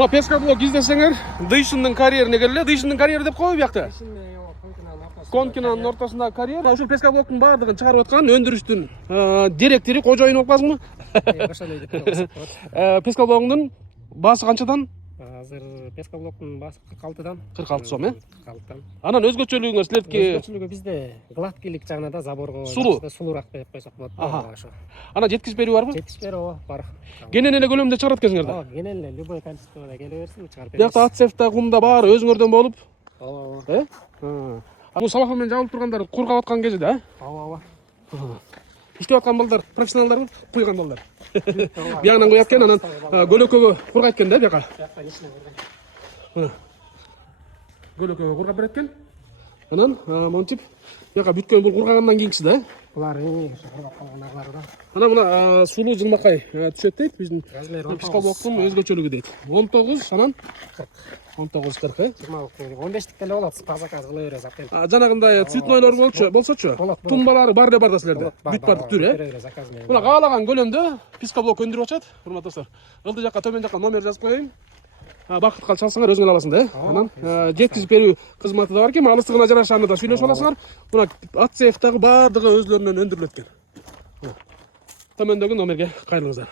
Мына пескоблок издесеңер, Дыйшындын карьерine келе. Дыйшындын карьер деп коебу биякта. Конкинанын ортосунда карьер. Ушул пескоблоктун баардыгын чыгарып аткан өндүрүштүн директори, кожоюну болуп каласыңбы? Ошондой деп коебуз. Пескоблоктун баасы канчадан? Азыр пескоблоктун баасы 46дан. 46 сом, э? 46дан. Анан өзгөчөлүгүңөр силердики Өзгөчөлүгү бизде гладкийлик жагына да заборго сулуураак деп койсок болот. Ошо. Анан жеткизип берүү барбы? Жетишип берип бар. Кенен эле көлөмдө чыгарат экенсиңер да. Кенен эле любой количествода келе берсин, чыгарып беребиз. Биякта отсевта, кумда баары өзүңөрдөн болуп, Ооба. Бул салафан менен жабылып тургандар кургап аткан кезде да? Ооба. Иштеп аткан балдар профессионалдарбы? Куйган балдар. Биягынан куят экен, анан көлөкөгө кургайт экен да бияка. Көлөкөгө кургап берет экен. Анан монтип бияка бүткөн бул кургагандан кийинкиси да. Булар кургап калганарлары да. Анан мына сулуу жылмакай түшөт дейт биздин Размери пескоблоктун өзгөчөлүгү дейт. 19 анан 19-40, 15 деле болот. По заказ кыла беребиз аптен. Жанагындай цветнойлор болсочу, тумбалары бар да бар да силерде. Бүт бардык түр, Беребиз заказ менен. Мына каалаган көлөмдө пескоблок өндүрүп атышат. Урматтуу достор. Ылдый жакка, төмөн жакка номер жазып коеюн. Бакытка чалсаңар өзүңөр аласың да. Анан жеткизип берүү кызматы да бар экен. Алыстыгына жараша аны да сүйлөшүп аласыңар. Мына АЦФ дагы баардыгы өзлөрүнөн өндүрүлөт экен. Төмөндөгү номерге кайрылыңыздар.